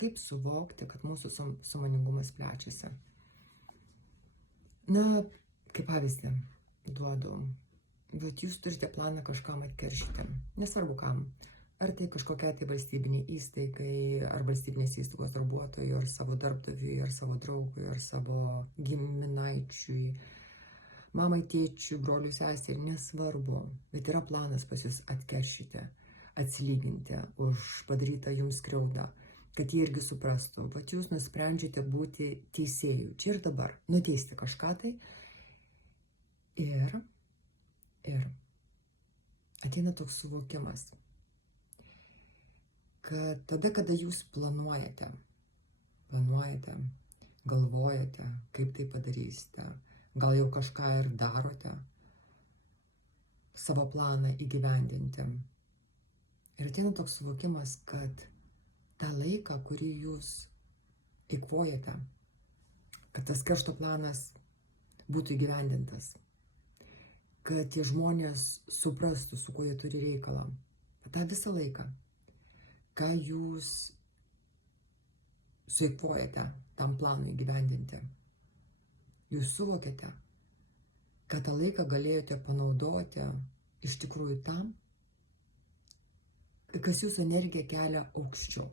kaip suvokti, kad mūsų sąmoningumas plečiasi. Na, kaip pavyzdį duodu, bet jūs turite planą kažkam atkeršyti, nesvarbu kam. Ar tai kažkokia tai valstybinė įstaigai, ar valstybinės įstaigos darbuotojui, ar savo darbdaviui, ar savo draugui, ar savo giminaičiui, mamai, tėčiui, broliui, seseriai, nesvarbu. Bet yra planas pas jūs atkeršyti, atsilyginti už padarytą jums skriaudą, kad jie irgi suprastų. Vat jūs nusprendžiate būti teisėjų, čia ir dabar, nuteisti kažką tai. Ir ateina toks suvokimas, kad tada, kada jūs planuojate, galvojate, kaip tai padarysite, gal jau kažką ir darote, savo planą įgyvendinti. Ir ateina toks suvokimas, kad tą laiką, kurį jūs eikvojate, kad tas keršto planas būtų įgyvendintas, kad tie žmonės suprastų, su kuo jie turi reikalą. Bet tą visą laiką, ką jūs sueikvojate tam planui įgyvendinti, jūs suvokėte, kad tą laiką galėjote panaudoti iš tikrųjų tam, kas jūsų energiją kelia aukščiau,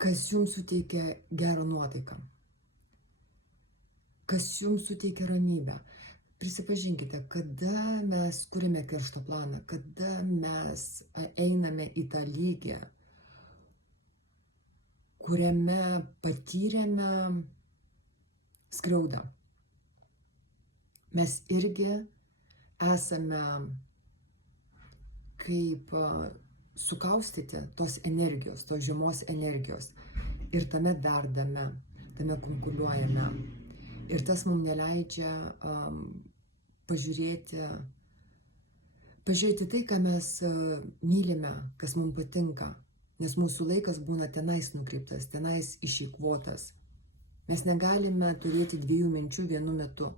kas jums suteikia gerą nuotaiką, kas jums suteikia ramybę. Prisipažinkite, kada mes kuriame keršto planą, kada mes einame į tą lygį, kuriame patyrėme skriaudą. Mes irgi esame kaip sukaustyti tos energijos, tos žiemos energijos. Ir tame verdame, tame kunkuliuojame. Ir tas mums neleidžia pažiūrėti tai, ką mes mylime, kas mums patinka. Nes mūsų laikas būna tenais nukreiptas, tenais išeikvotas. Mes negalime turėti dviejų minčių vienu metu.